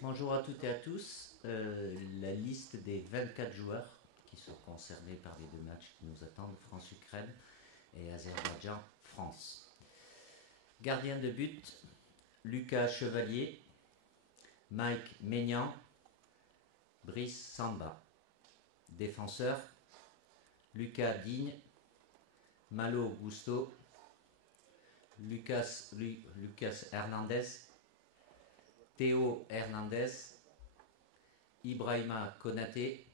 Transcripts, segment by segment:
Bonjour à toutes et à tous. La liste des 24 joueurs qui sont concernés par les deux matchs qui nous attendent, France-Ukraine et Azerbaïdjan-France. Gardien de but, Lucas Chevalier, Mike Maignan, Brice Samba. Défenseur, Lucas Digne, Malo Gusto, Lucas Hernandez, Théo Hernandez, Ibrahima Konaté,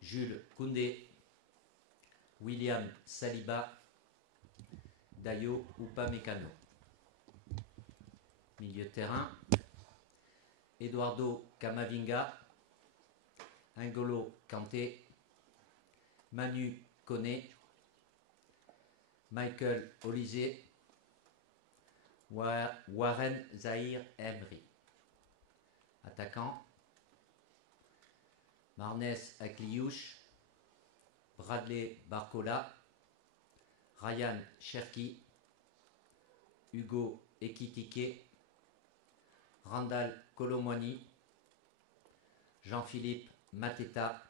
Jules Koundé, William Saliba, Dayo Upamecano. Milieu de terrain, Eduardo Camavinga, N'Golo Kanté, Manu Koné, Michael Olise, Warren Zahir Emery. Attaquant, Marnes Akliouche, Bradley Barcola, Ryan Cherki, Hugo Ekitike, Randall Colomwani, Jean-Philippe Mateta,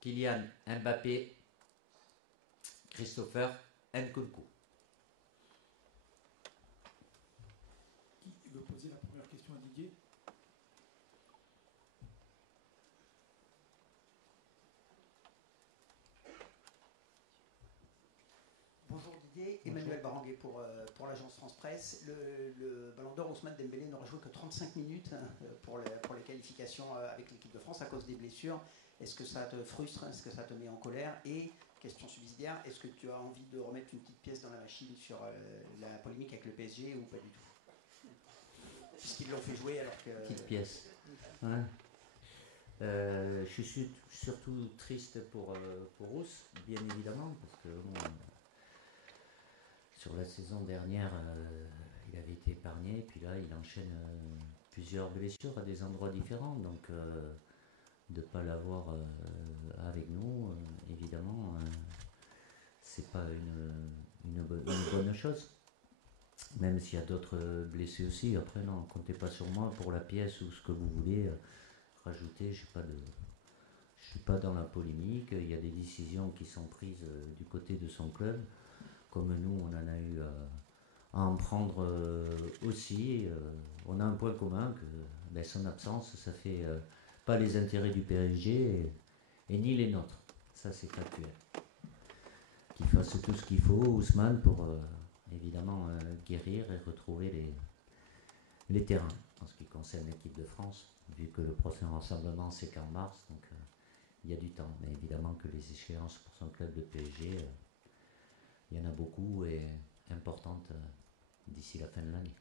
Kylian Mbappé, Christopher Nkunku. Qui veut poser la première question à Didier? Bonjour Didier, Emmanuel Baranguet pour l'agence France Presse. Le Ballon d'Or Ousmane Dembélé n'aura joué que 35 minutes pour les qualifications avec l'équipe de France à cause des blessures. Est-ce que ça te frustre? Est-ce que ça te met en colère? Et question subsidiaire, est-ce que tu as envie de remettre une petite pièce dans la machine sur la polémique avec le PSG ou pas du tout? Puisqu'ils l'ont fait jouer alors que... Petite pièce. Ouais. Je suis surtout triste pour Ous, bien évidemment, parce que sur la saison dernière, il avait été épargné, puis là, il enchaîne plusieurs blessures à des endroits différents. Donc, de ne pas l'avoir avec nous, évidemment, c'est pas une bonne chose. Même s'il y a d'autres blessés aussi. Après, non, comptez pas sur moi pour la pièce ou ce que vous voulez rajouter. Je suis pas dans la polémique. Il y a des décisions qui sont prises du côté de son club. Comme nous, on en a eu à en prendre aussi. On a un point commun que son absence, ça fait pas les intérêts du PSG et ni les nôtres. Ça, c'est factuel. Qu'il fasse tout ce qu'il faut, Ousmane, pour évidemment guérir et retrouver les terrains. En ce qui concerne l'équipe de France, vu que le prochain rassemblement, c'est qu'en mars, donc il y a du temps. Mais évidemment que les échéances pour son club de PSG, il y en a beaucoup et importantes d'ici la fin de l'année.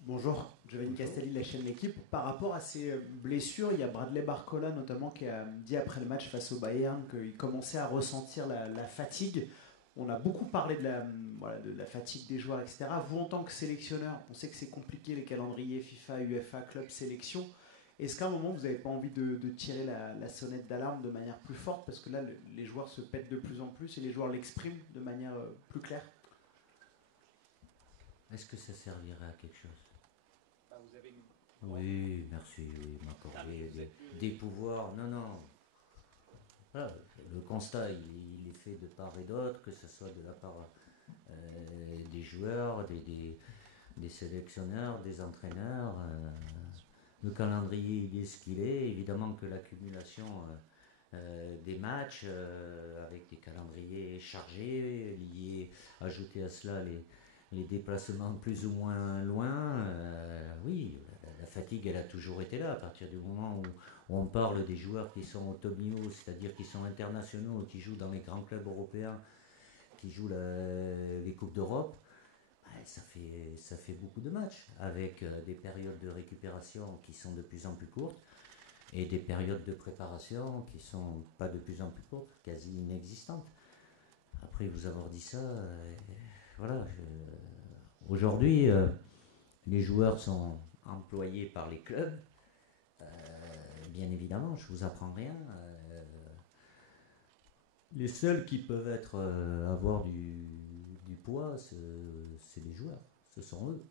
Bonjour, Giovanni Castelli de la chaîne L'équipe. Par rapport à ces blessures, il y a Bradley Barcola notamment qui a dit après le match face au Bayern qu'il commençait à ressentir la fatigue. On a beaucoup parlé de la fatigue des joueurs, etc. Vous, en tant que sélectionneur, on sait que c'est compliqué les calendriers FIFA, UEFA, club, sélection. Est-ce qu'à un moment, vous n'avez pas envie de tirer la sonnette d'alarme de manière plus forte? Parce que là, les joueurs se pètent de plus en plus et les joueurs l'expriment de manière plus claire. Est-ce que ça servirait à quelque chose? Vous avez une... Oui, merci, oui, m'accorder des pouvoirs. Non. Voilà, le constat, il est fait de part et d'autre, que ce soit de la part des joueurs, des sélectionneurs, des entraîneurs. Le calendrier, il est ce qu'il est. Évidemment que l'accumulation des matchs avec des calendriers chargés, liés, ajouter à cela les déplacements plus ou moins loin, oui, la fatigue, elle a toujours été là. À partir du moment où on parle des joueurs qui sont au top niveau, c'est-à-dire qui sont internationaux, qui jouent dans les grands clubs européens, qui jouent les Coupes d'Europe, ça fait beaucoup de matchs, avec des périodes de récupération qui sont de plus en plus courtes, et des périodes de préparation qui sont pas de plus en plus courtes, quasi inexistantes. Après vous avoir dit ça, voilà, aujourd'hui, les joueurs sont employés par les clubs. Bien évidemment, je vous apprends rien. Les seuls qui peuvent avoir du poids, c'est les joueurs, ce sont eux.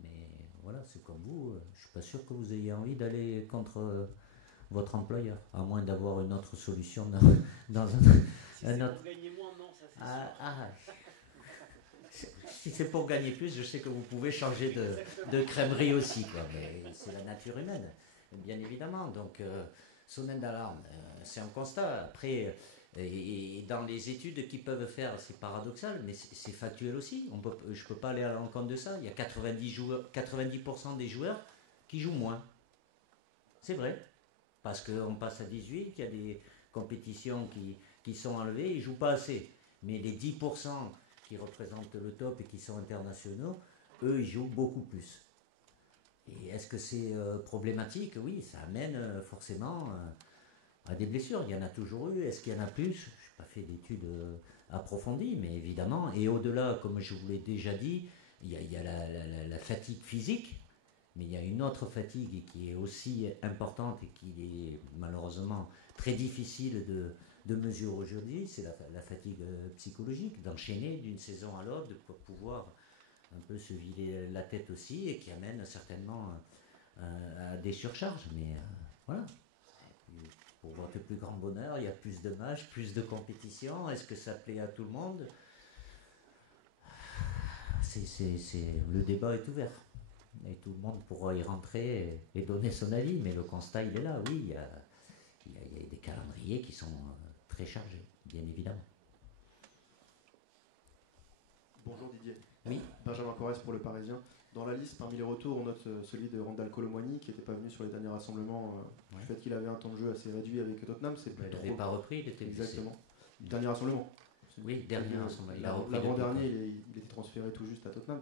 Mais voilà, c'est comme vous, je suis pas sûr que vous ayez envie d'aller contre votre employeur, à moins d'avoir une autre solution dans Si c'est autre... pour gagner moins, non, ça c'est sûr. Si c'est pour gagner plus, je sais que vous pouvez changer de crèmerie aussi, quoi. Mais c'est la nature humaine, bien évidemment. Donc, sonnette d'alarme, c'est un constat. Après, et dans les études qu'ils peuvent faire, c'est paradoxal, mais c'est factuel aussi. Je ne peux pas aller à l'encontre de ça. Il y a 90% des joueurs qui jouent moins. C'est vrai. Parce qu'on passe à 18, qu'il y a des compétitions qui sont enlevées, ils ne jouent pas assez. Mais les 10% qui représentent le top et qui sont internationaux, eux, ils jouent beaucoup plus. Et est-ce que c'est problématique? Oui, ça amène forcément à des blessures. Il y en a toujours eu. Est-ce qu'il y en a plus? Je n'ai pas fait d'études approfondies, mais évidemment. Et au-delà, comme je vous l'ai déjà dit, il y a la fatigue physique, mais il y a une autre fatigue qui est aussi importante et qui est malheureusement très difficile de mesurer aujourd'hui, c'est la fatigue psychologique, d'enchaîner d'une saison à l'autre, de pouvoir un peu se vider la tête aussi, et qui amène certainement à des surcharges. Mais voilà. Pour votre plus grand bonheur, il y a plus de matchs, plus de compétitions. Est-ce que ça plaît à tout le monde? Le débat est ouvert. Et tout le monde pourra y rentrer et donner son avis, mais le constat, il est là. Oui, il y a des calendriers qui sont très chargés, bien évidemment. Bonjour Didier. Oui. Benjamin Corrèze pour Le Parisien. Dans la liste, parmi les retours, on note celui de Randal Kolo Muani, qui n'était pas venu sur les derniers rassemblements, du fait qu'il avait un temps de jeu assez réduit avec Tottenham. Il n'avait pas repris, il était blessé. Exactement. Dernier rassemblement. Oui, dernier rassemblement. L'avant-dernier, il était transféré tout juste à Tottenham.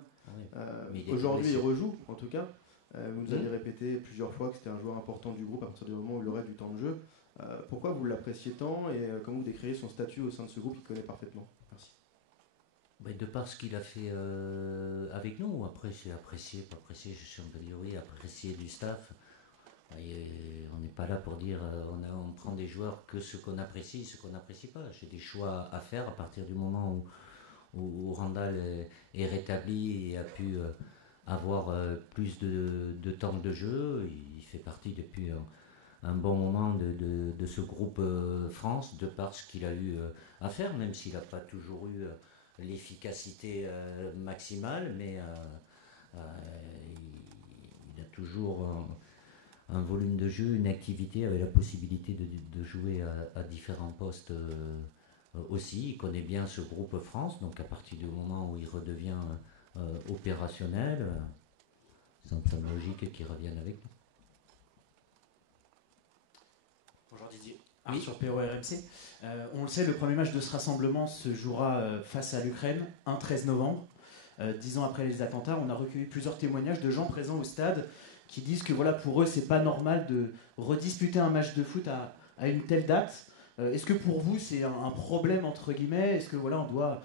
Oui. Aujourd'hui, il rejoue, en tout cas. Vous nous avez répété plusieurs fois que c'était un joueur important du groupe à partir du moment où il aurait du temps de jeu. Pourquoi vous l'appréciez tant et comment vous décrivez son statut au sein de ce groupe qu'il connaît parfaitement? Merci. De par ce qu'il a fait avec nous, après c'est apprécié, pas apprécié, je suis un peu dire oui, apprécié du staff. Et on n'est pas là pour dire on prend des joueurs que ce qu'on apprécie, ce qu'on n'apprécie pas. J'ai des choix à faire à partir du moment où Randal est rétabli et a pu avoir plus de temps de jeu. Il fait partie depuis un bon moment de ce groupe France, de par ce qu'il a eu à faire, même s'il n'a pas toujours eu l'efficacité maximale, mais il a toujours un volume de jeu, une activité avec la possibilité de jouer à différents postes aussi. Il connaît bien ce groupe France, donc à partir du moment où il redevient opérationnel, ça me semble logique qu'il revienne avec nous. Bonjour Didier. Sur PO RMC. On le sait, le premier match de ce rassemblement se jouera face à l'Ukraine, un 13 novembre. 10 ans après les attentats, on a recueilli plusieurs témoignages de gens présents au stade qui disent que voilà, pour eux, c'est pas normal de redisputer un match de foot à une telle date. Est-ce que pour vous, c'est un problème, entre guillemets? Est-ce que voilà, on doit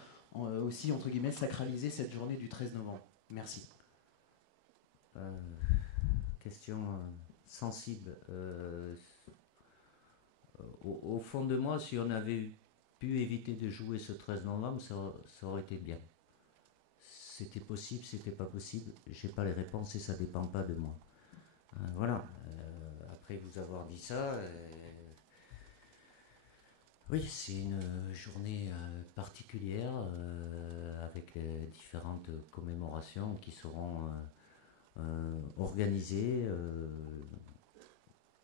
aussi, entre guillemets, sacraliser cette journée du 13 novembre? Merci. Question sensible. Au fond de moi, si on avait pu éviter de jouer ce 13 novembre, ça aurait été bien. C'était possible, c'était pas possible. J'ai pas les réponses et ça dépend pas de moi. Voilà. Après vous avoir dit ça, oui, c'est une journée particulière avec les différentes commémorations qui seront organisées.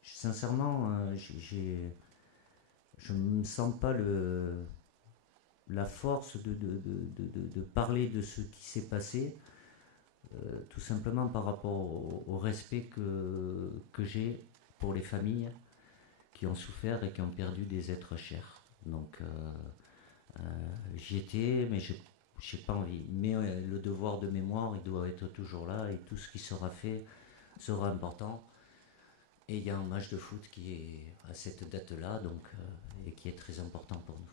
Sincèrement, je ne me sens pas la force de parler de ce qui s'est passé, tout simplement par rapport au respect que j'ai pour les familles qui ont souffert et qui ont perdu des êtres chers. Donc j'y étais, mais je n'ai pas envie. Mais le devoir de mémoire, il doit être toujours là, et tout ce qui sera fait sera important. Et il y a un match de foot qui est à cette date-là, donc, et qui est très important pour nous.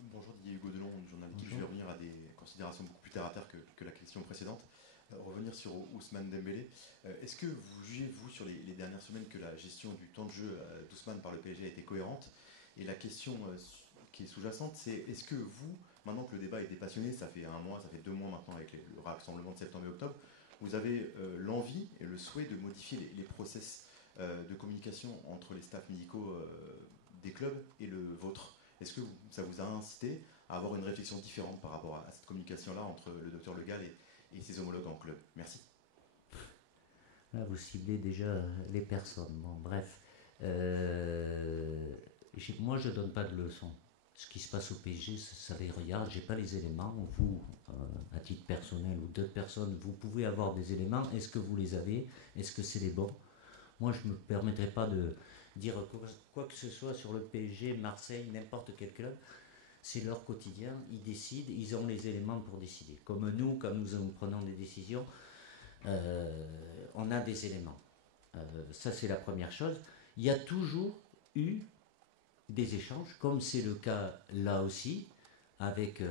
Bonjour Didier Hugo Delon, journal d'équipe. Je vais revenir à des considérations beaucoup plus terre à terre que la question précédente. revenir sur Ousmane Dembélé. Est-ce que vous jugez, vous, sur les dernières semaines, que la gestion du temps de jeu d'Ousmane par le PSG a été cohérente? Et la question qui est sous-jacente, c'est est-ce que vous, maintenant que le débat est dépassionné, ça fait 1 mois, ça fait 2 mois maintenant avec le rassemblement de septembre et octobre, vous avez l'envie et le souhait de modifier les process de communication entre les staffs médicaux des clubs et le vôtre? Est-ce que ça vous a incité à avoir une réflexion différente par rapport à cette communication-là entre le docteur Le Gall et ses homologues en club? Merci. Là, vous ciblez déjà les personnes. Bon, bref. Moi, je ne donne pas de leçons. Ce qui se passe au PSG, ça les regarde. Je n'ai pas les éléments. Vous, à titre personnel ou d'autres personnes, vous pouvez avoir des éléments. Est-ce que vous les avez? Est-ce que c'est les bons? Moi, je ne me permettrai pas de dire quoi que ce soit sur le PSG, Marseille, n'importe quel club. C'est leur quotidien. Ils décident. Ils ont les éléments pour décider. Comme nous, quand nous prenons des décisions, on a des éléments. Ça, c'est la première chose. Il y a toujours eu des échanges, comme c'est le cas là aussi, avec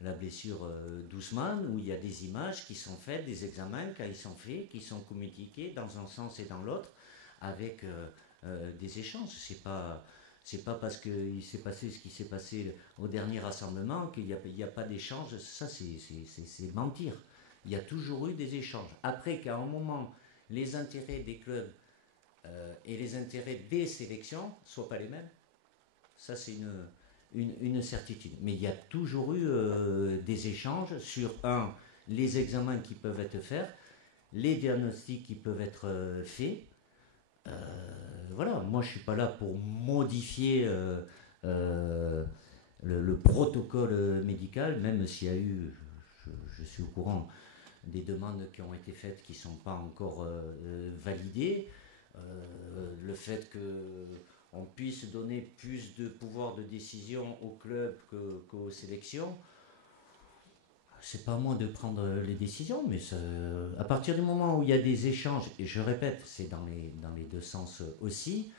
la blessure d'Ousmane, où il y a des images qui sont faites, des examens quand ils sont faits, qui sont communiqués dans un sens et dans l'autre, avec des échanges. C'est pas parce qu'il s'est passé ce qui s'est passé au dernier rassemblement qu'il n'y a pas d'échange. Ça, c'est mentir. Il y a toujours eu des échanges. Après qu'à un moment, les intérêts des clubs et les intérêts des sélections ne soient pas les mêmes, ça c'est une certitude. Mais il y a toujours eu des échanges sur, les examens qui peuvent être faits, les diagnostics qui peuvent être faits. Voilà, moi je ne suis pas là pour modifier le protocole médical, même s'il y a eu, je suis au courant, des demandes qui ont été faites qui ne sont pas encore validées. Le fait qu'on puisse donner plus de pouvoir de décision aux clubs qu'aux sélections, c'est pas à moi de prendre les décisions, mais à partir du moment où il y a des échanges, et je répète, c'est dans les deux sens aussi,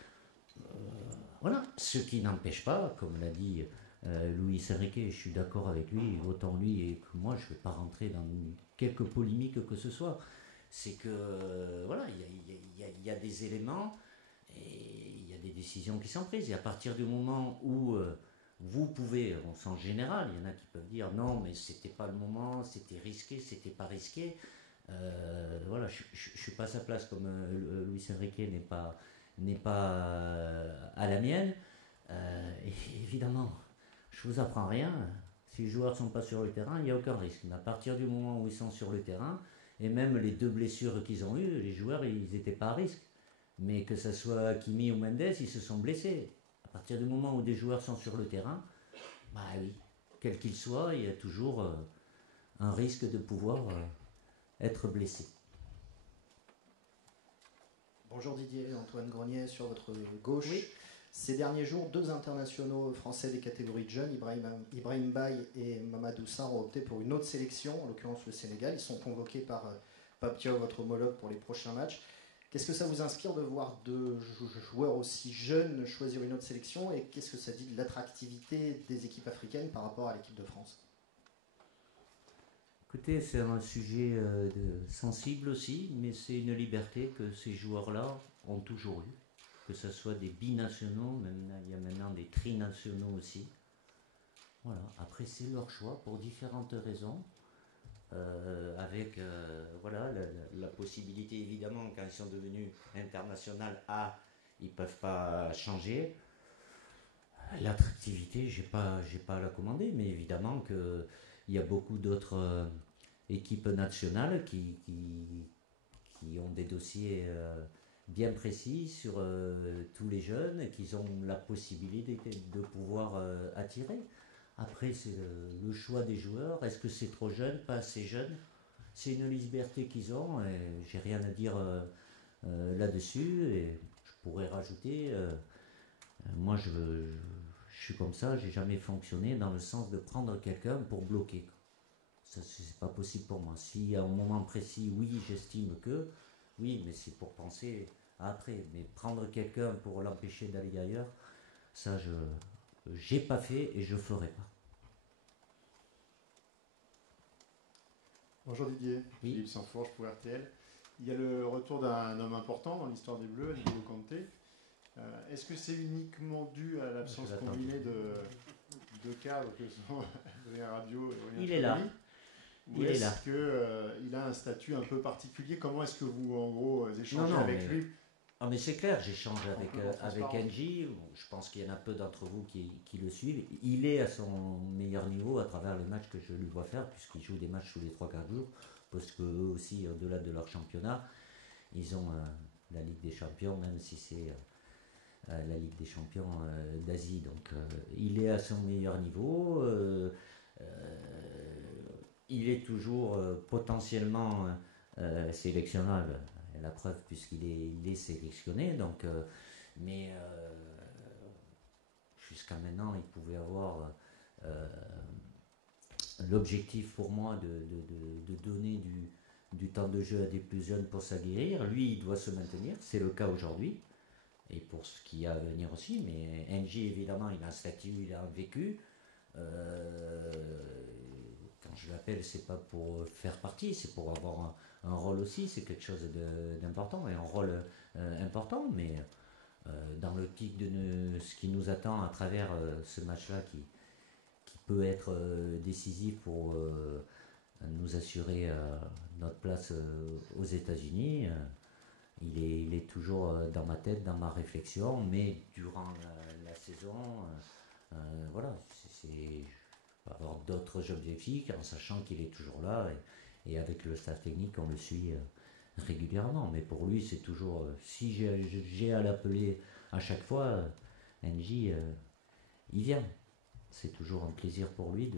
voilà, ce qui n'empêche pas, comme l'a dit Luis Enrique, je suis d'accord avec lui, autant lui et que moi, je ne vais pas rentrer dans quelque polémique que ce soit. C'est que, voilà, il y a des éléments et il y a des décisions qui sont prises. Et à partir du moment où vous pouvez, en sens général, il y en a qui peuvent dire non, mais c'était pas le moment, c'était risqué, c'était pas risqué. Voilà, je ne suis pas à sa place, comme Luis Enrique n'est pas à la mienne. Et évidemment, je vous apprends rien. Si les joueurs ne sont pas sur le terrain, il n'y a aucun risque. Mais à partir du moment où ils sont sur le terrain, et même les 2 blessures qu'ils ont eues, les joueurs, ils n'étaient pas à risque. Mais que ce soit Hakimi ou Mendes, ils se sont blessés. À partir du moment où des joueurs sont sur le terrain, bah oui, quel qu'il soit, il y a toujours un risque de pouvoir être blessé. Bonjour Didier, Antoine Grenier sur votre gauche. Oui. Ces derniers jours, 2 internationaux français des catégories de jeunes, Ibrahim Baye et Mamadou Sarr, ont opté pour une autre sélection, en l'occurrence le Sénégal. Ils sont convoqués par Pape Thiaw, votre homologue, pour les prochains matchs. Qu'est-ce que ça vous inspire de voir 2 joueurs aussi jeunes choisir une autre sélection, et qu'est-ce que ça dit de l'attractivité des équipes africaines par rapport à l'équipe de France? Écoutez, c'est un sujet sensible aussi, mais c'est une liberté que ces joueurs-là ont toujours eue. Que ce soit des binationaux, même, il y a maintenant des trinationaux aussi. Voilà. Après, c'est leur choix pour différentes raisons. Avec voilà, la possibilité, évidemment, quand ils sont devenus internationaux, ils ne peuvent pas changer. L'attractivité, j'ai pas à la commander, mais évidemment qu'il y a beaucoup d'autres équipes nationales qui ont des dossiers bien précis sur tous les jeunes et qu'ils ont la possibilité de pouvoir attirer. Après, c'est le choix des joueurs. Est-ce que c'est trop jeune, pas assez jeune? C'est une liberté qu'ils ont et j'ai rien à dire là-dessus. Et je pourrais rajouter, moi je suis comme ça, j'ai jamais fonctionné dans le sens de prendre quelqu'un pour bloquer. Ça, c'est pas possible pour moi. Si à un moment précis, oui, j'estime que, oui, mais c'est pour penser à après. Mais prendre quelqu'un pour l'empêcher d'aller ailleurs, ça, j'ai pas fait et je ferai pas. Bonjour Didier, Oui. Philippe Sansfourche pour RTL. Il y a le retour d'un homme important dans l'histoire des Bleus, N'Golo Kanté. Est-ce que c'est uniquement dû à l'absence Je l'attends. combinée de cadres que sont Adrien Rabiot et Aurélien Il est là. Tchouameni, ou Il est là. est-ce qu'il a un statut un peu particulier? Comment est-ce que vous, en gros, échangez Non, avec mais- lui? Ah mais c'est clair, j'échange avec, peu en avec transparence. NJ, bon, je pense qu'il y en a peu d'entre vous qui le suivent. Il est à son meilleur niveau à travers les matchs que je lui vois faire, puisqu'il joue des matchs tous les 3-4 jours, parce qu'eux aussi, au-delà de leur championnat, ils ont la Ligue des Champions, même si c'est la Ligue des Champions d'Asie. Donc il est à son meilleur niveau, il est toujours potentiellement sélectionnable. La preuve il est sélectionné, donc, mais jusqu'à maintenant il pouvait avoir l'objectif pour moi de donner du temps de jeu à des plus jeunes pour s'aguerrir. Lui il doit se maintenir, c'est le cas aujourd'hui, et pour ce qui a à venir aussi, mais NJ évidemment il a un statut, il a un vécu. Quand je l'appelle, c'est pas pour faire partie, c'est pour avoir un rôle aussi, c'est quelque chose d'important, et un rôle important, mais dans l'optique de ce qui nous attend à travers ce match-là qui peut être décisif pour nous assurer notre place aux États-Unis. Il est toujours dans ma tête, dans ma réflexion, mais durant la saison, voilà, c'est avoir d'autres objectifs en sachant qu'il est toujours là, et avec le staff technique on le suit régulièrement, mais pour lui c'est toujours si j'ai à l'appeler à chaque fois, NJ il vient, c'est toujours un plaisir pour lui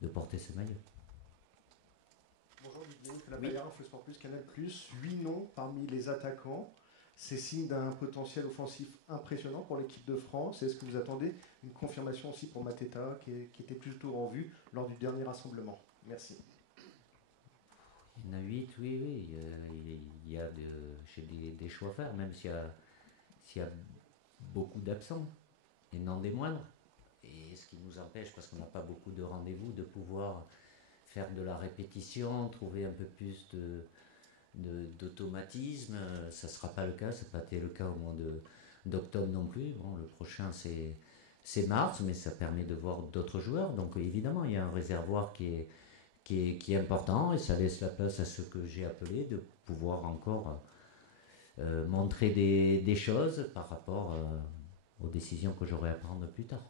de porter ce maillot. Bonjour Didier, Nicolas Paillard, Info Sport Plus, Canal+, 8 noms parmi les attaquants. C'est signe d'un potentiel offensif impressionnant pour l'équipe de France. Est-ce que vous attendez une confirmation aussi pour Mateta, qui était plutôt en vue lors du dernier rassemblement? Merci. Il y en a 8, oui. Il y a j'ai des choix à faire, même s'il y a beaucoup d'absents, et non des moindres. Et ce qui nous empêche, parce qu'on n'a pas beaucoup de rendez-vous, de pouvoir faire de la répétition, trouver un peu plus d'automatisme. Ça ne sera pas le cas, ça n'a pas été le cas au mois d'octobre non plus. Bon, le prochain c'est mars, mais ça permet de voir d'autres joueurs. Donc évidemment, il y a un réservoir qui est important, et ça laisse la place à ceux que j'ai appelés de pouvoir encore montrer des choses par rapport aux décisions que j'aurai à prendre plus tard.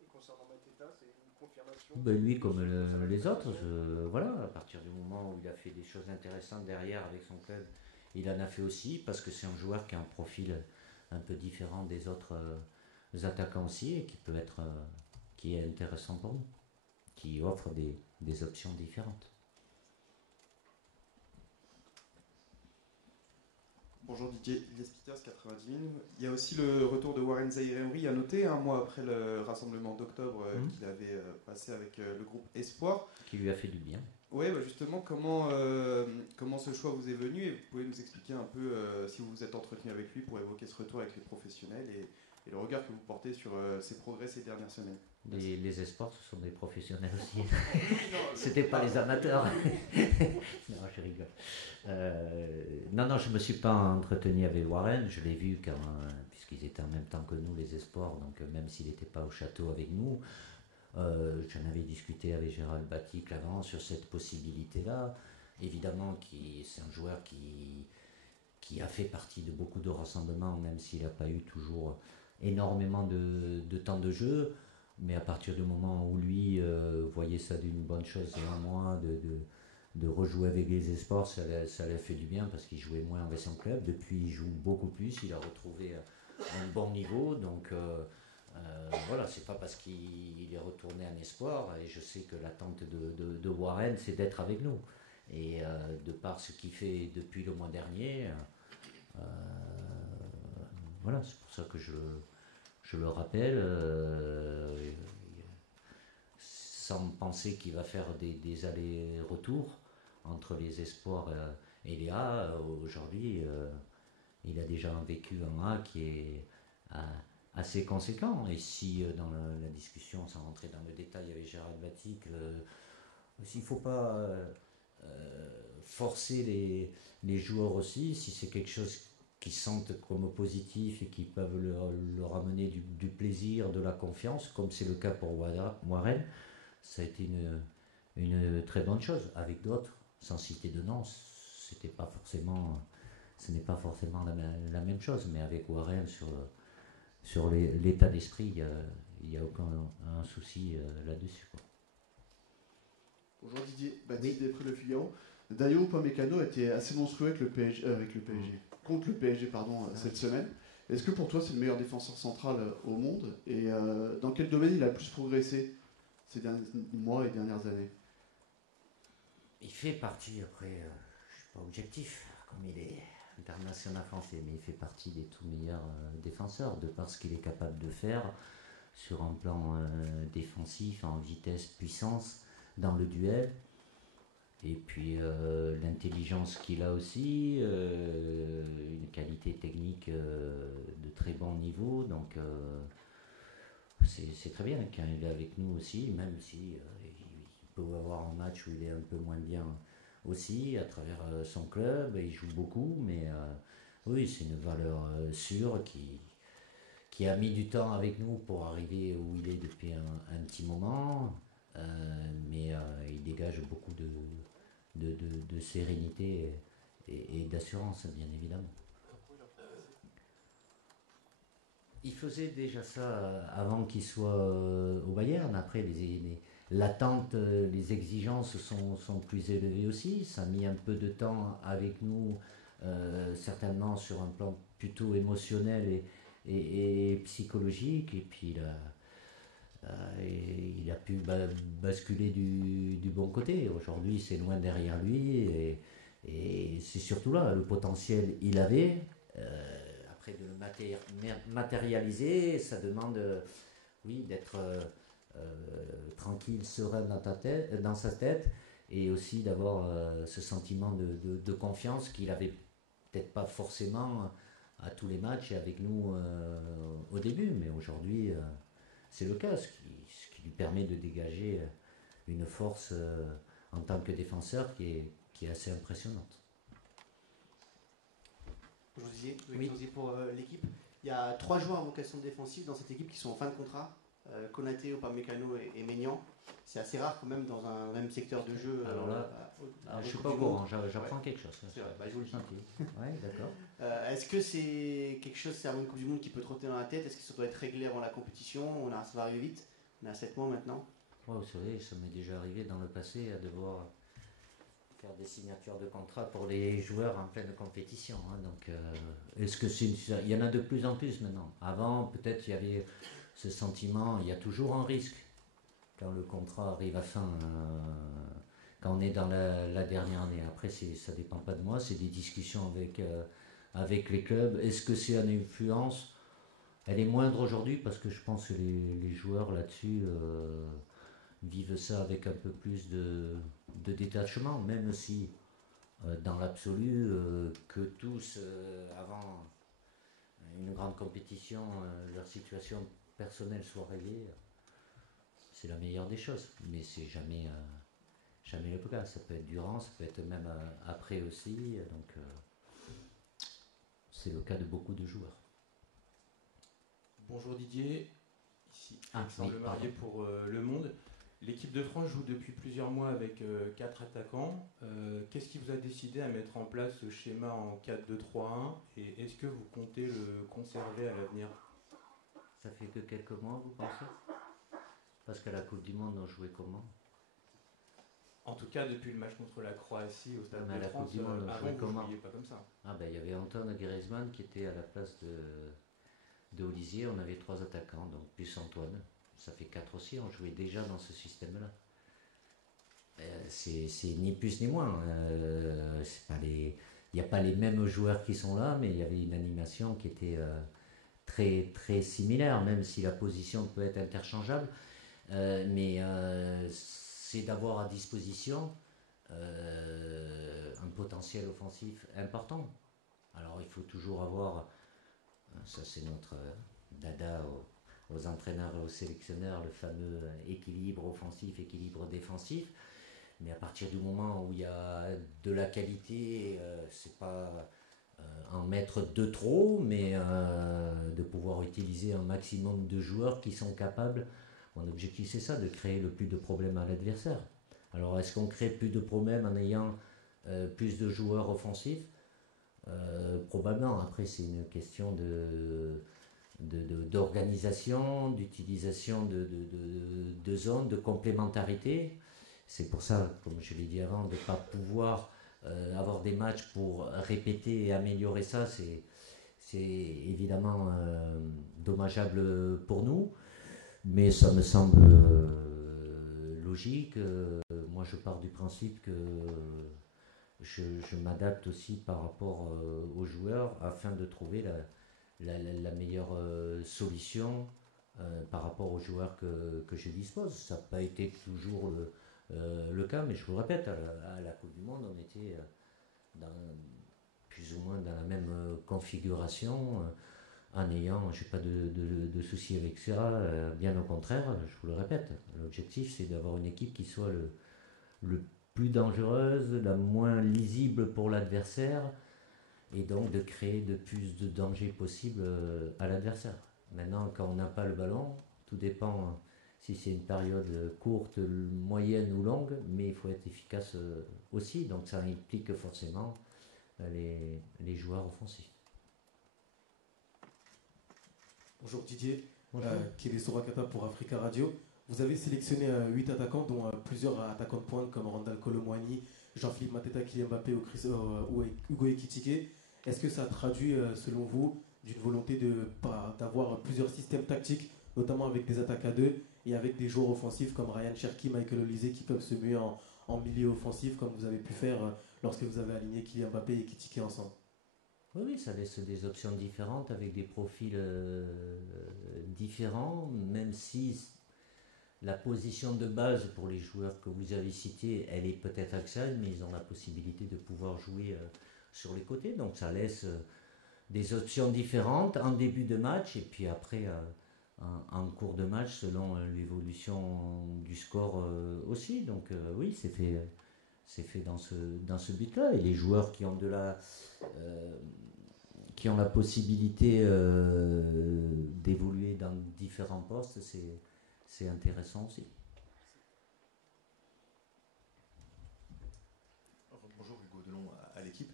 Et concernant Mateta, c'est une confirmation? Ben lui, comme les autres, voilà, à partir du moment où il a fait des choses intéressantes derrière avec son club, il en a fait aussi, parce que c'est un joueur qui a un profil un peu différent des autres attaquants aussi, et qui est intéressant pour nous, qui offre des options différentes. Bonjour Didier, Elias Peters, 90 000. Il y a aussi le retour de Warren Zaïre-Emery à noter, un mois après le rassemblement d'octobre qu'il avait passé avec le groupe Espoir. Qui lui a fait du bien. Oui, bah justement, comment ce choix vous est venu, et vous pouvez nous expliquer un peu si vous vous êtes entretenu avec lui pour évoquer ce retour avec les professionnels et le regard que vous portez sur ses progrès ces dernières semaines. Les espoirs, ce sont des professionnels aussi. C'était pas les amateurs. Non, je rigole. Non, je me suis pas entretenu avec Warren. Je l'ai vu puisqu'ils étaient en même temps que nous, les espoirs. Donc même s'il n'était pas au château avec nous, j'en avais discuté avec Gérald Batic avant sur cette possibilité-là. Évidemment, c'est un joueur qui a fait partie de beaucoup de rassemblements, même s'il n'a pas eu toujours énormément de temps de jeu. Mais à partir du moment où lui voyait ça d'une bonne chose, et un mois de rejouer avec les espoirs, ça lui a fait du bien, parce qu'il jouait moins avec son club. Depuis, il joue beaucoup plus, il a retrouvé un bon niveau. Donc voilà, c'est pas parce qu'il est retourné en espoir, et je sais que l'attente de Warren, c'est d'être avec nous. Et de par ce qu'il fait depuis le mois dernier, voilà, c'est pour ça que je le rappelle, sans penser qu'il va faire des allers-retours entre les espoirs et les A. Aujourd'hui, il a déjà vécu un A qui est assez conséquent. Et si dans la discussion, sans rentrer dans le détail avec Gérald Batic, il ne faut pas forcer les joueurs aussi, si c'est quelque chose qu'ils sentent comme positif et qui peuvent leur amener du plaisir, de la confiance, comme c'est le cas pour Warren, ça a été une très bonne chose. Avec d'autres, sans citer de nom, ce n'est pas forcément la même chose, mais avec Warren sur l'état d'esprit, il n'y a aucun souci là-dessus. Bonjour Didier, Baptiste Després Le Figaro. Dayo Upamecano était assez monstrueux avec le PSG, contre le PSG cette semaine. Est-ce que pour toi c'est le meilleur défenseur central au monde et dans quel domaine il a le plus progressé ces derniers mois et dernières années? Il fait partie, après, je ne suis pas objectif, comme il est international français, mais il fait partie des tout meilleurs défenseurs, de par ce qu'il est capable de faire sur un plan défensif, en vitesse, puissance, dans le duel. Et puis l'intelligence qu'il a aussi, une qualité technique de très bon niveau, donc c'est très bien quand il est avec nous aussi, même si il peut avoir un match où il est un peu moins bien aussi, à travers son club, il joue beaucoup, mais oui, c'est une valeur sûre qui a mis du temps avec nous pour arriver où il est depuis un petit moment, mais il dégage beaucoup de sérénité et d'assurance, bien évidemment. Il faisait déjà ça avant qu'il soit au Bayern. Après, l'attente, les exigences sont plus élevées aussi. Ça a mis un peu de temps avec nous, certainement sur un plan plutôt émotionnel et psychologique. Et puis il a pu basculer du bon côté. Aujourd'hui, c'est loin derrière lui. Et c'est surtout là, le potentiel, il avait. Après, de le matérialiser, ça demande oui, d'être tranquille, serein dans sa tête, et aussi d'avoir ce sentiment de confiance qu'il avait peut-être pas forcément à tous les matchs et avec nous au début, mais aujourd'hui c'est le cas, ce qui lui permet de dégager une force en tant que défenseur qui est assez impressionnante. Oui. Pour l'équipe. Il y a 3 joueurs à vocation défensive dans cette équipe qui sont en fin de contrat. Konaté, Upamecano et Maignan. C'est assez rare quand même dans un même secteur de jeu. Alors là, je ne suis pas au courant, j'apprends quelque chose. C'est vrai, je vous le dis. Ouais, d'accord. Est-ce que c'est quelque chose, c'est avant une Coupe du Monde qui peut trotter dans la tête? Est-ce que ça doit être réglé avant la compétition? Ça va arriver vite. On est à 7 mois maintenant. Ouais, vous savez, ça m'est déjà arrivé dans le passé à devoir faire des signatures de contrat pour les joueurs en pleine compétition. Donc, est-ce que il y en a de plus en plus maintenant. Avant, peut-être il y avait ce sentiment, il y a toujours un risque quand le contrat arrive à fin, quand on est dans la dernière année. Après, ça ne dépend pas de moi, c'est des discussions avec les clubs. Est-ce que c'est une influence? Elle est moindre aujourd'hui parce que je pense que les joueurs là-dessus vivent ça avec un peu plus de détachement, même si dans l'absolu, que tous, avant une grande compétition, leur situation personnelle soit réglée, c'est la meilleure des choses. Mais c'est jamais le cas. Ça peut être durant, ça peut être même après aussi. Donc c'est le cas de beaucoup de joueurs. Bonjour Didier, ici Alexandre Lemarié pour Le Monde. L'équipe de France joue depuis plusieurs mois avec 4 attaquants. Qu'est-ce qui vous a décidé à mettre en place ce schéma en 4-2-3-1 et est-ce que vous comptez le conserver à l'avenir? Ça fait que quelques mois, vous pensez? Parce qu'à la Coupe du Monde, on jouait comment? En tout cas, depuis le match contre la Croatie au Stade de France, avant vous ne jouiez pas comme ça. Il y avait Antoine Griezmann qui était à la place de Olisier. On avait 3 attaquants, donc plus Antoine. Ça fait 4 aussi, on jouait déjà dans ce système-là. C'est ni plus ni moins. Il n'y a pas les mêmes joueurs qui sont là, mais il y avait une animation qui était très, très similaire, même si la position peut être interchangeable. Mais c'est d'avoir à disposition un potentiel offensif important. Alors il faut toujours avoir, ça c'est notre dada aux entraîneurs et aux sélectionneurs, le fameux équilibre offensif, équilibre défensif. Mais à partir du moment où il y a de la qualité, c'est pas en mettre de trop, mais de pouvoir utiliser un maximum de joueurs qui sont capables. Mon objectif, c'est ça, de créer le plus de problèmes à l'adversaire. Alors, est-ce qu'on crée plus de problèmes en ayant plus de joueurs offensifs? Probablement. Après, c'est une question d'organisation, d'utilisation de zones, de complémentarité. C'est pour ça, comme je l'ai dit avant, de ne pas pouvoir avoir des matchs pour répéter et améliorer ça, c'est évidemment dommageable pour nous, mais ça me semble logique. Moi, je pars du principe que je m'adapte aussi par rapport aux joueurs afin de trouver la meilleure solution par rapport aux joueurs que je dispose. Ça n'a pas été toujours le cas, mais je vous le répète, à la Coupe du Monde, on était plus ou moins dans la même configuration, en ayant, je n'ai pas de souci avec ça, bien au contraire, je vous le répète, l'objectif c'est d'avoir une équipe qui soit le plus dangereuse, la moins lisible pour l'adversaire, et donc de créer le plus de danger possible à l'adversaire. Maintenant, quand on n'a pas le ballon, tout dépend si c'est une période courte, moyenne ou longue, mais il faut être efficace aussi, donc ça implique forcément les joueurs offensifs. Bonjour Didier, Bonjour. Kélé Sorakata pour Africa Radio. Vous avez sélectionné 8 attaquants, dont plusieurs attaquants de pointe comme Randal Kolo Muani, Jean-Philippe Mateta, Kylian Mbappé ou Hugo Ekitike. Est-ce que ça traduit, selon vous, d'une volonté d'avoir plusieurs systèmes tactiques, notamment avec des attaques à deux et avec des joueurs offensifs comme Ryan Cherki, Michael Olise qui peuvent se muer en milieu offensif comme vous avez pu faire lorsque vous avez aligné Kylian Mbappé et Ekitike ensemble? Oui, ça laisse des options différentes avec des profils différents, même si la position de base pour les joueurs que vous avez cités, elle est peut-être axiale, mais ils ont la possibilité de pouvoir jouer sur les côtés. Donc ça laisse des options différentes en début de match et puis après en cours de match selon l'évolution du score aussi. Donc oui, c'est fait dans ce but-là. Et les joueurs qui ont la possibilité d'évoluer dans différents postes, c'est intéressant aussi. Bonjour Hugo Delon à l'équipe.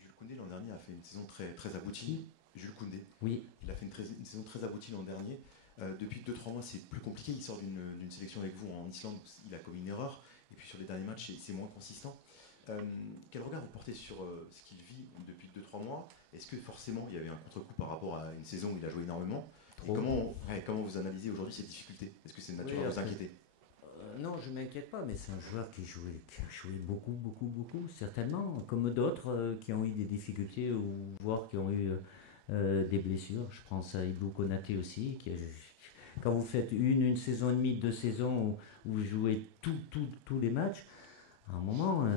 Jules Koundé l'an dernier a fait une saison très, très aboutie. Jules Koundé, oui. Il a fait une saison très aboutie l'an dernier. Depuis 2-3 mois, c'est plus compliqué. Il sort d'une sélection avec vous en Islande, il a commis une erreur. Et puis sur les derniers matchs, c'est moins consistant. Quel regard vous portez sur ce qu'il vit depuis 2-3 mois? Est-ce que forcément il y avait un contre-coup par rapport à une saison où il a joué énormément? Et comment vous analysez aujourd'hui ces difficultés? Est-ce que c'est naturel à vous inquiéter? Non, je ne m'inquiète pas, mais c'est un joueur qui a joué beaucoup, certainement, comme d'autres qui ont eu des difficultés ou voire qui ont eu des blessures. Je pense à Ibou Konaté aussi. Quand vous faites une saison et demie, 2 saisons où vous jouez tous les matchs, à un moment,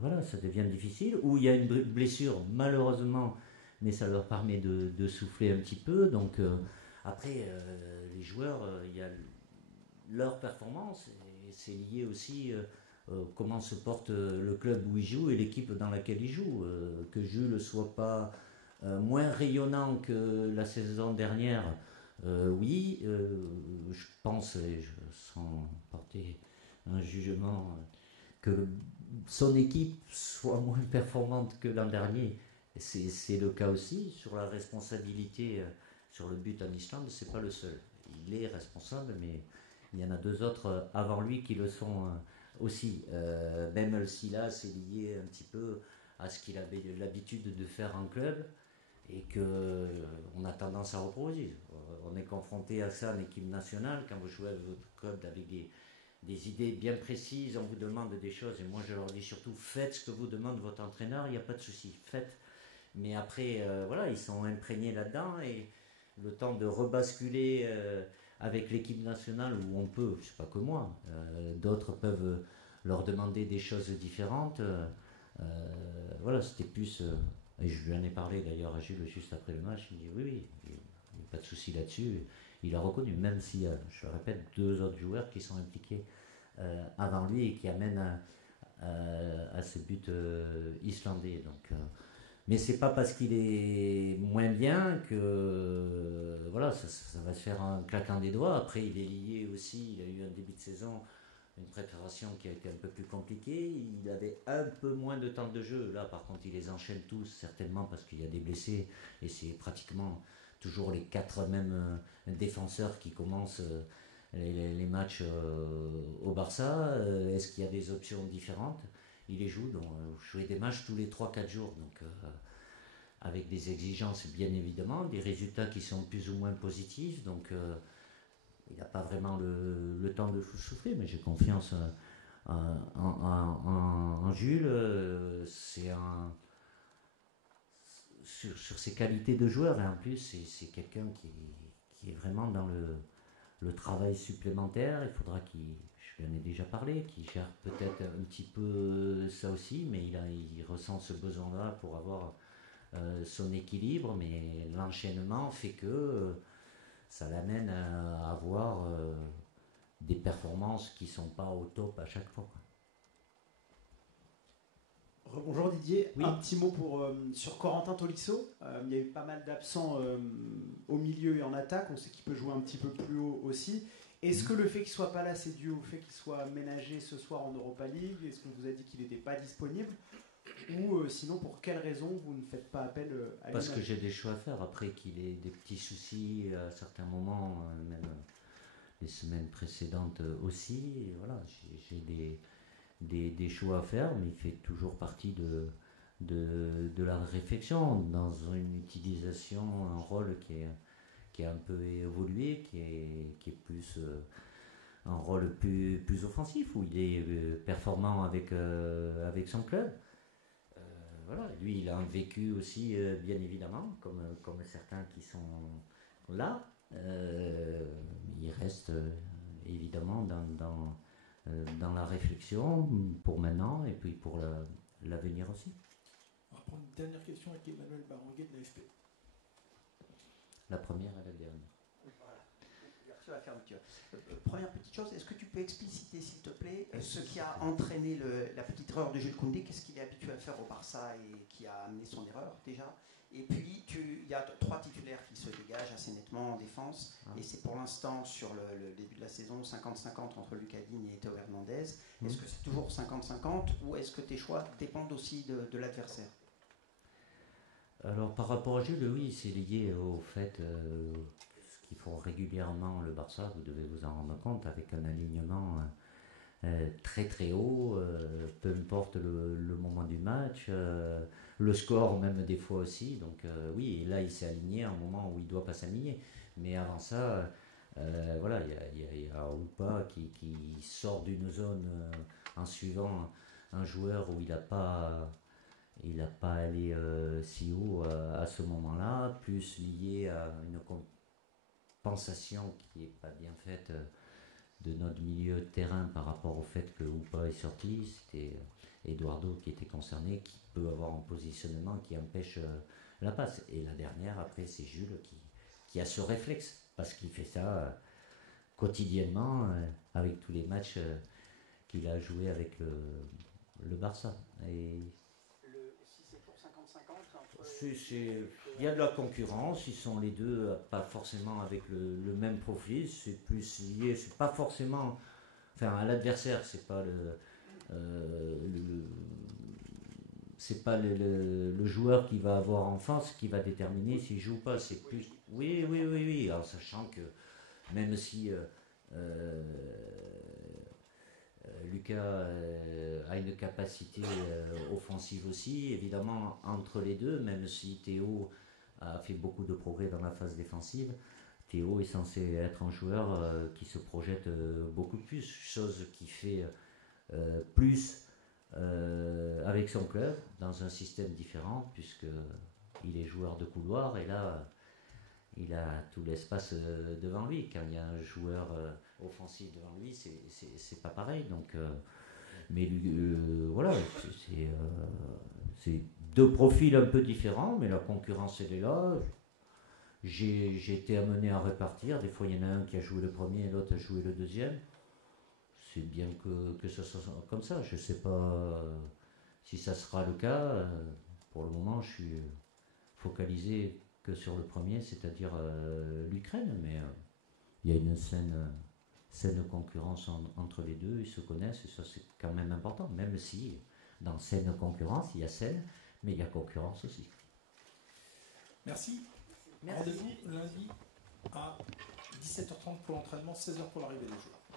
voilà, ça devient difficile. Ou il y a une blessure, malheureusement, mais ça leur permet de souffler un petit peu. Donc après, les joueurs, il y a leur performance et c'est lié aussi comment se porte le club où ils jouent et l'équipe dans laquelle ils jouent. Que Jules ne soit pas moins rayonnant que la saison dernière, oui, je pense, et sans porter un jugement, que son équipe soit moins performante que l'an dernier. C'est le cas aussi sur la responsabilité sur le but en Islande, c'est pas le seul. Il est responsable, mais il y en a 2 autres avant lui qui le sont aussi. Même si là, c'est lié un petit peu à ce qu'il avait l'habitude de faire en club et qu'on a tendance à reproduire. On est confronté à ça en équipe nationale. Quand vous jouez avec votre club avec des idées bien précises, on vous demande des choses. Et moi, je leur dis surtout, faites ce que vous demande votre entraîneur, il n'y a pas de souci, faites. Mais après, voilà, ils sont imprégnés là-dedans et le temps de rebasculer avec l'équipe nationale où on peut, je sais pas que moi, d'autres peuvent leur demander des choses différentes. Voilà, c'était plus, et je lui en ai parlé d'ailleurs à Jules juste après le match, il me dit oui, il n'y a pas de souci là-dessus. Il a reconnu, même s'il y a, je le répète, 2 autres joueurs qui sont impliqués avant lui et qui amène à ce but islandais. Donc, mais c'est pas parce qu'il est moins bien que voilà, ça va se faire en claquant des doigts. Après, il est lié aussi, il a eu un début de saison, une préparation qui a été un peu plus compliquée. Il avait un peu moins de temps de jeu. Là, par contre, il les enchaîne tous, certainement parce qu'il y a des blessés. Et c'est pratiquement toujours les 4 mêmes défenseurs qui commencent les matchs au Barça. Est-ce qu'il y a des options différentes? Il les joue, donc jouer des matchs tous les 3-4 jours. Donc, avec des exigences, bien évidemment, des résultats qui sont plus ou moins positifs. Donc, il n'a pas vraiment le temps de souffler, mais j'ai confiance en Jules. Sur ses qualités de joueur, et en plus, c'est quelqu'un qui est vraiment dans le travail supplémentaire. Il faudra je lui en ai déjà parlé, qu'il gère peut-être un petit peu ça aussi, mais il ressent ce besoin-là pour avoir son équilibre, mais l'enchaînement fait que ça l'amène à avoir des performances qui ne sont pas au top à chaque fois. Bonjour Didier, oui. Un petit mot sur Corentin Tolisso. Il y a eu pas mal d'absents au milieu et en attaque, on sait qu'il peut jouer un petit peu plus haut aussi. Est-ce que le fait qu'il ne soit pas là, c'est dû au fait qu'il soit ménagé ce soir en Europa League? Est-ce qu'on vous a dit qu'il n'était pas disponible? Ou sinon, pour quelle raison vous ne faites pas appel à lui? Parce que j'ai des choix à faire. Après qu'il ait des petits soucis à certains moments, même les semaines précédentes aussi. Et voilà, j'ai des choix à faire, mais il fait toujours partie de la réflexion dans une utilisation, un rôle qui a un peu évolué, qui est plus un rôle plus offensif, où il est performant avec son club. Voilà, lui, il a un vécu aussi, bien évidemment, comme certains qui sont là. Il reste évidemment dans la réflexion pour maintenant et puis pour l'avenir aussi. On va prendre une dernière question avec Emmanuel Baranguet de l'AFP. La première et la dernière. Voilà. Ouverture à la fermeture. Première petite chose, est-ce que tu peux expliciter, s'il te plaît, ce qui a entraîné la petite erreur de Jules Koundé? Qu'est-ce qu'il est habitué à faire au Barça et qui a amené son erreur déjà? Et puis, il y a 3 titulaires qui se dégagent assez nettement en défense. Et c'est pour l'instant, sur le début de la saison, 50-50 entre Lucas Digne et Théo Hernandez. Est-ce que c'est toujours 50-50 ou est-ce que tes choix dépendent aussi de l'adversaire? Alors, par rapport à Jules, oui, c'est lié au fait ce qu'ils font régulièrement le Barça, vous devez vous en rendre compte, avec un alignement très très haut, peu importe le moment du match, le score même des fois aussi. Donc oui, et là il s'est aligné à un moment où il ne doit pas s'aligner. Mais avant ça, voilà, il y a Oupa qui sort d'une zone en suivant un joueur où il n'a pas allé si haut à ce moment-là, plus lié à une compensation qui n'est pas bien faite de notre milieu de terrain par rapport au fait que Oupa est sorti. C'était Eduardo qui était concerné, qui peut avoir un positionnement qui empêche la passe. Et la dernière, après, c'est Jules qui a ce réflexe, parce qu'il fait ça quotidiennement avec tous les matchs qu'il a joué avec le Barça. Et Si c'est pour 50-50 il y a de la concurrence, ils sont les deux pas forcément avec le même profil, c'est plus lié, c'est pas forcément, enfin à l'adversaire, c'est pas c'est pas le joueur qui va avoir en face qui va déterminer s'il joue ou pas, c'est plus, oui, en sachant que même si Lucas a une capacité offensive aussi, évidemment, entre les deux, même si Théo a fait beaucoup de progrès dans la phase défensive. Théo est censé être un joueur qui se projette beaucoup plus, chose qui fait plus avec son club, dans un système différent, puisqu'il est joueur de couloir, et là, il a tout l'espace devant lui. Quand il y a un joueur offensif devant lui, c'est pas pareil. Donc, mais voilà, c'est deux profils un peu différents, mais la concurrence elle est là. J'ai été amené à répartir. Des fois, il y en a un qui a joué le premier et l'autre a joué le deuxième. c'est bien que ça soit comme ça. Je ne sais pas si ça sera le cas. Pour le moment, je suis focalisé que sur le premier, c'est-à-dire l'Ukraine. Mais il y a une saine concurrence entre les deux. Ils se connaissent et ça, c'est quand même important. Même si dans saine concurrence, il y a saine, mais il y a concurrence aussi. Merci. Merci. Rendez-vous lundi à 17h30 pour l'entraînement, 16h pour l'arrivée des joueurs.